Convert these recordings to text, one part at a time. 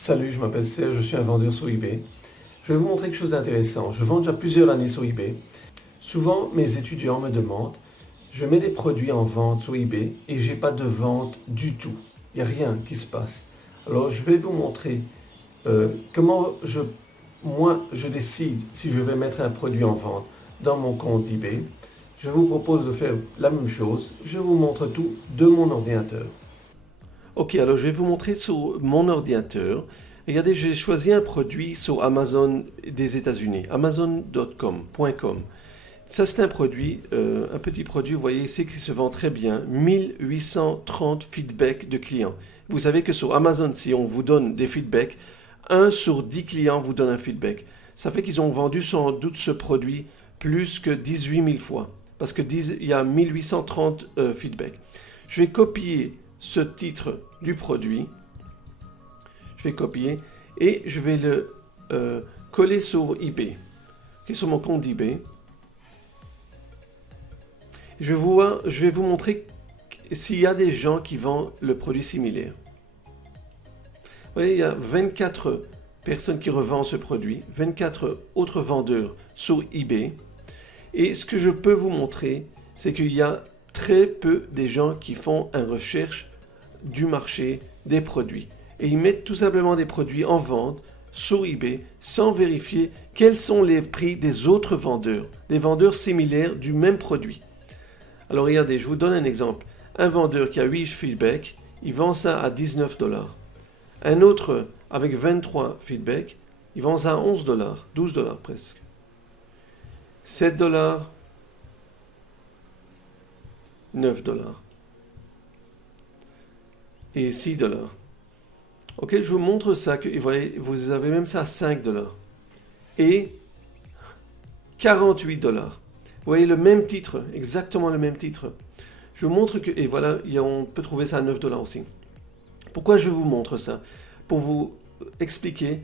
Salut, je m'appelle Serge, je suis un vendeur sur eBay. Je vais vous montrer quelque chose d'intéressant. Je vends déjà plusieurs années sur eBay. Souvent, mes étudiants me demandent, je mets des produits en vente sur eBay et j'ai pas de vente du tout. Il n'y a rien qui se passe. Alors, je vais vous montrer comment moi, je décide si je vais mettre un produit en vente dans mon compte eBay. Je vous propose de faire la même chose. Je vous montre tout de mon ordinateur. Ok, alors je vais vous montrer sur mon ordinateur. Regardez, j'ai choisi un produit sur Amazon des États-Unis, amazon.com. Ça, c'est un produit, un petit produit, vous voyez ici, qui se vend très bien. 1830 feedbacks de clients. Vous savez que sur Amazon, si on vous donne des feedbacks, 1 sur 10 clients vous donne un feedback. Ça fait qu'ils ont vendu sans doute ce produit plus que 18 000 fois. Parce qu'il y a 1830 feedbacks. Je vais copier ce titre du produit. Je vais copier et je vais le coller sur eBay. Okay, sur mon compte eBay. Je vais vous montrer s'il y a des gens qui vendent le produit similaire. Vous voyez, il y a 24 personnes qui revendent ce produit, 24 autres vendeurs sur eBay. Et ce que je peux vous montrer, c'est qu'il y a très peu des gens qui font une recherche du marché des produits. Et ils mettent tout simplement des produits en vente sur eBay sans vérifier quels sont les prix des autres vendeurs, des vendeurs similaires du même produit. Alors regardez, je vous donne un exemple. Un vendeur qui a 8 feedbacks, il vend ça à 19 $. Un autre avec 23 feedbacks, il vend ça à 11 $, 12 $ presque. 7 $, 9 $. Et 6 $. Ok, je vous montre ça, que vous voyez, vous avez même ça à 5 $. Et 48 $. Vous voyez le même titre, exactement le même titre. Je vous montre que, et voilà, on peut trouver ça à 9 $ aussi. Pourquoi je vous montre ça? Pour vous expliquer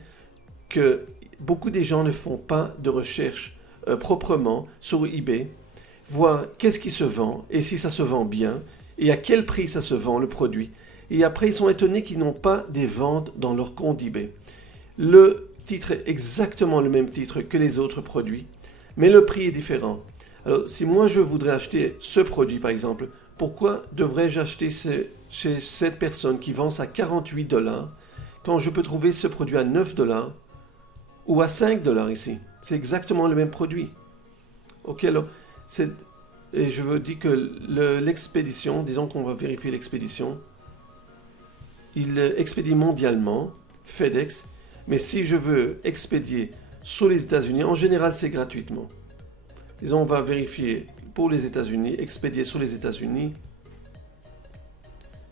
que beaucoup des gens ne font pas de recherche proprement sur eBay, voir qu'est-ce qui se vend et si ça se vend bien et à quel prix ça se vend le produit. Et après, ils sont étonnés qu'ils n'ont pas des ventes dans leur compte eBay. Le titre est exactement le même titre que les autres produits, mais le prix est différent. Alors, si moi je voudrais acheter ce produit, par exemple, pourquoi devrais-je acheter chez cette personne qui vend ça à 48 $ quand je peux trouver ce produit à 9 $ ou à 5 $ ici? C'est exactement le même produit. Ok, alors, et je vous dis que l'expédition, disons qu'on va vérifier l'expédition, il expédie mondialement, FedEx, mais si je veux expédier sur les États-Unis, en général c'est gratuitement. Disons, on va vérifier pour les États-Unis, expédier sur les États-Unis,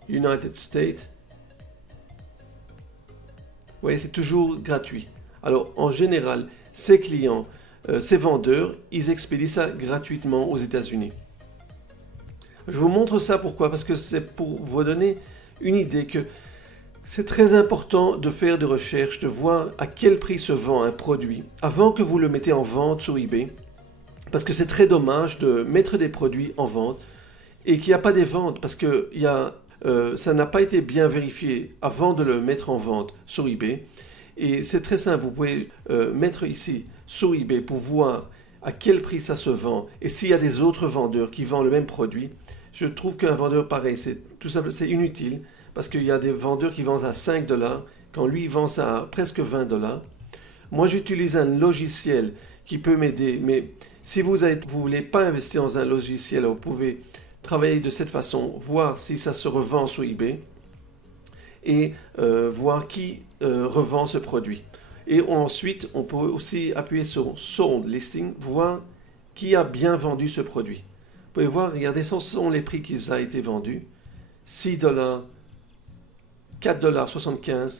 United States. Vous voyez, c'est toujours gratuit. Alors, en général, ces clients, ces vendeurs, ils expédient ça gratuitement aux États-Unis. Je vous montre ça pourquoi? Parce que c'est pour vous donner une idée que c'est très important de faire des recherches, de voir à quel prix se vend un produit avant que vous le mettez en vente sur eBay. Parce que c'est très dommage de mettre des produits en vente et qu'il n'y a pas des ventes parce que ça n'a pas été bien vérifié avant de le mettre en vente sur eBay. Et c'est très simple, vous pouvez mettre ici sur eBay pour voir à quel prix ça se vend et s'il y a des autres vendeurs qui vendent le même produit. Je trouve qu'un vendeur pareil, c'est inutile parce qu'il y a des vendeurs qui vendent à 5 $ quand lui il vend ça à presque 20 $. Moi j'utilise un logiciel qui peut m'aider, mais si vous ne voulez pas investir dans un logiciel, vous pouvez travailler de cette façon, voir si ça se revend sur eBay et voir qui revend ce produit. Et ensuite, on peut aussi appuyer sur Sold Listing, voir qui a bien vendu ce produit. Vous pouvez voir, regardez, ce sont les prix qui ont été vendus. 6 $, 4 $,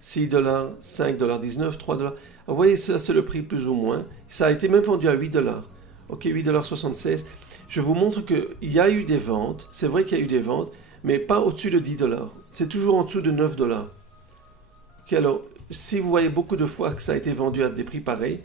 6 $, 5 $, 3 $. Vous voyez, ça c'est le prix plus ou moins. Ça a été même vendu à 8 $. Ok, 8,76 $. Je vous montre qu'il y a eu des ventes. C'est vrai qu'il y a eu des ventes, mais pas au-dessus de 10 $. C'est toujours en dessous de 9 $. Ok, alors, si vous voyez beaucoup de fois que ça a été vendu à des prix pareils,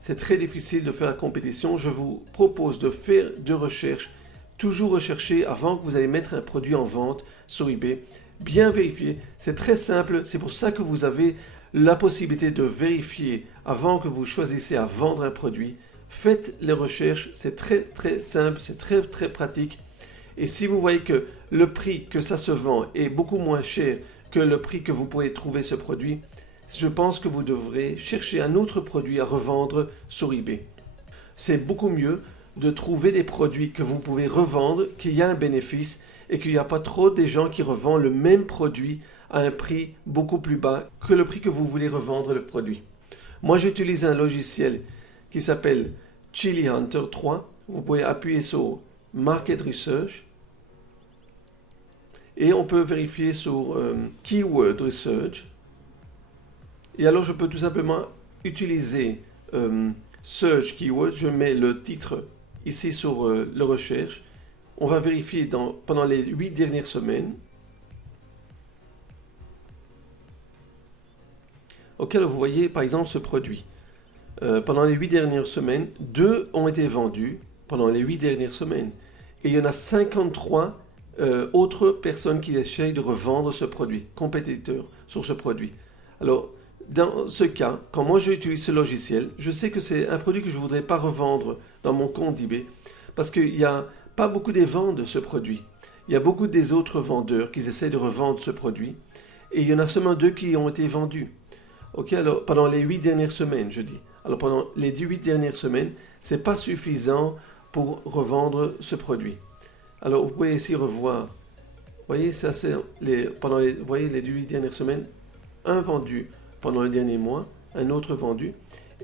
c'est très difficile de faire la compétition. Je vous propose de faire de recherches. Toujours rechercher avant que vous allez mettre un produit en vente sur eBay. bien vérifier. C'est très simple, c'est pour ça que vous avez la possibilité de vérifier avant que vous choisissiez à vendre un produit. Faites les recherches, c'est très simple, c'est très pratique. Et si vous voyez que le prix que ça se vend est beaucoup moins cher que le prix que vous pouvez trouver ce produit, je pense que vous devrez chercher un autre produit à revendre sur eBay. C'est beaucoup mieux de trouver des produits que vous pouvez revendre, qu'il y a un bénéfice et qu'il n'y a pas trop de gens qui revendent le même produit à un prix beaucoup plus bas que le prix que vous voulez revendre le produit. Moi, j'utilise un logiciel qui s'appelle Chili Hunter 3. Vous pouvez appuyer sur Market Research et on peut vérifier sur Keyword Research. Et alors, je peux tout simplement utiliser Search Keyword. Je mets le titre ici sur la recherche. On va vérifier pendant les 8 dernières semaines. Ok, alors vous voyez par exemple ce produit. Pendant les 8 dernières semaines, 2 ont été vendus pendant les 8 dernières semaines. Et il y en a 53 autres personnes qui essayent de revendre ce produit, compétiteurs sur ce produit. Alors, dans ce cas, quand moi j'utilise ce logiciel, je sais que c'est un produit que je ne voudrais pas revendre dans mon compte eBay parce qu'il n'y a pas beaucoup de ventes de ce produit. Il y a beaucoup des autres vendeurs qui essaient de revendre ce produit et il y en a seulement 2 qui ont été vendus. Ok, alors pendant les 8 dernières semaines, je dis. Alors pendant les 8 dernières semaines, ce n'est pas suffisant pour revendre ce produit. Alors vous pouvez ici revoir. Vous voyez, ça c'est vous voyez les 8 dernières semaines, un vendu pendant le dernier mois, un autre vendu.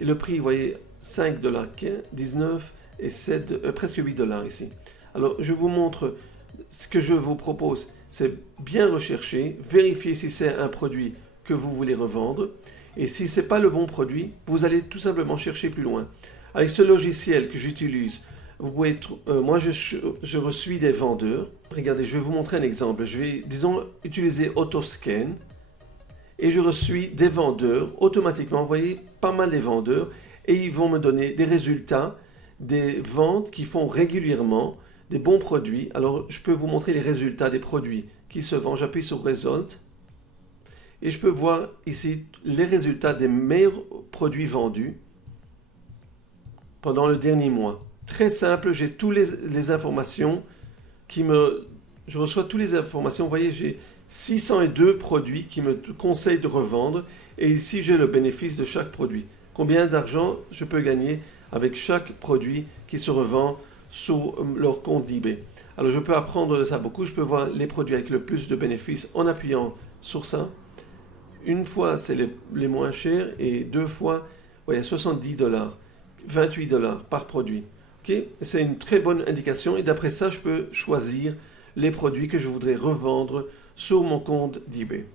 Et le prix, vous voyez, 5 $, 19 et 7, presque 8 $ ici. Alors je vous montre ce que je vous propose. C'est bien rechercher, vérifier si c'est un produit que vous voulez revendre. Et si ce n'est pas le bon produit, vous allez tout simplement chercher plus loin. Avec ce logiciel que j'utilise, vous pouvez moi je reçois des vendeurs. Regardez, je vais vous montrer un exemple. Je vais, disons, utiliser Autoscan et je reçois des vendeurs automatiquement. Vous voyez, pas mal des vendeurs et ils vont me donner des résultats, des ventes qui font régulièrement des bons produits. Alors, je peux vous montrer les résultats des produits qui se vendent. J'appuie sur Result. Et je peux voir ici les résultats des meilleurs produits vendus pendant le dernier mois. Très simple, j'ai toutes les informations je reçois toutes les informations. Vous voyez, j'ai 602 produits qui me conseillent de revendre. Et ici, j'ai le bénéfice de chaque produit. Combien d'argent je peux gagner avec chaque produit qui se revend sur leur compte d'eBay. Alors, je peux apprendre de ça beaucoup. Je peux voir les produits avec le plus de bénéfices en appuyant sur ça. Une fois, c'est les moins chers et 2 fois, vous voyez, 70 $, 28 $ par produit. Okay? C'est une très bonne indication et d'après ça, je peux choisir les produits que je voudrais revendre sur mon compte d'eBay.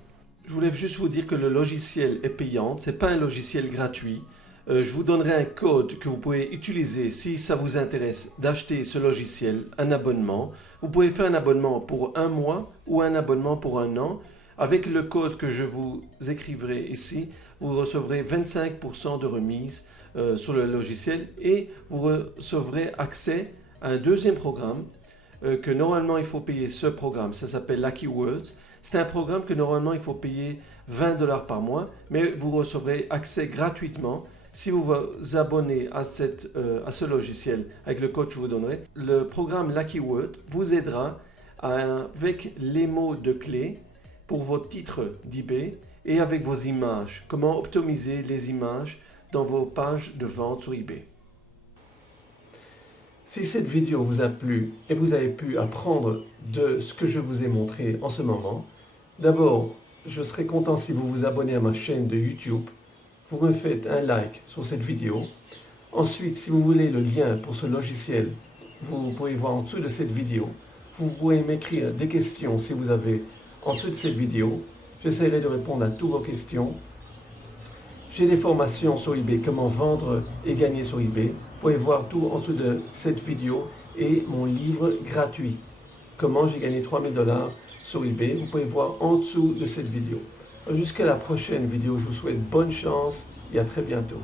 Je voulais juste vous dire que le logiciel est payant, ce n'est pas un logiciel gratuit. Je vous donnerai un code que vous pouvez utiliser si ça vous intéresse d'acheter ce logiciel, un abonnement. Vous pouvez faire un abonnement pour 1 mois ou un abonnement pour 1 an. Avec le code que je vous écrivrai ici, vous recevrez 25% de remise sur le logiciel et vous recevrez accès à un deuxième programme que normalement il faut payer ce programme. Ça s'appelle Lucky Words. C'est un programme que normalement il faut payer 20 $ par mois, mais vous recevrez accès gratuitement si vous vous abonnez à ce logiciel avec le code que je vous donnerai. Le programme Lucky Word vous aidera avec les mots de clé pour vos titres d'eBay et avec vos images. Comment optimiser les images dans vos pages de vente sur eBay. Si cette vidéo vous a plu et vous avez pu apprendre de ce que je vous ai montré en ce moment, d'abord, je serais content si vous vous abonnez à ma chaîne de YouTube. Vous me faites un like sur cette vidéo. Ensuite, si vous voulez le lien pour ce logiciel, vous pouvez voir en dessous de cette vidéo. Vous pouvez m'écrire des questions si vous avez en dessous de cette vidéo. J'essaierai de répondre à toutes vos questions. J'ai des formations sur eBay, comment vendre et gagner sur eBay. Vous pouvez voir tout en dessous de cette vidéo et mon livre gratuit, comment j'ai gagné 3000 $ sur eBay. Vous pouvez voir en dessous de cette vidéo. Jusqu'à la prochaine vidéo, je vous souhaite bonne chance et à très bientôt.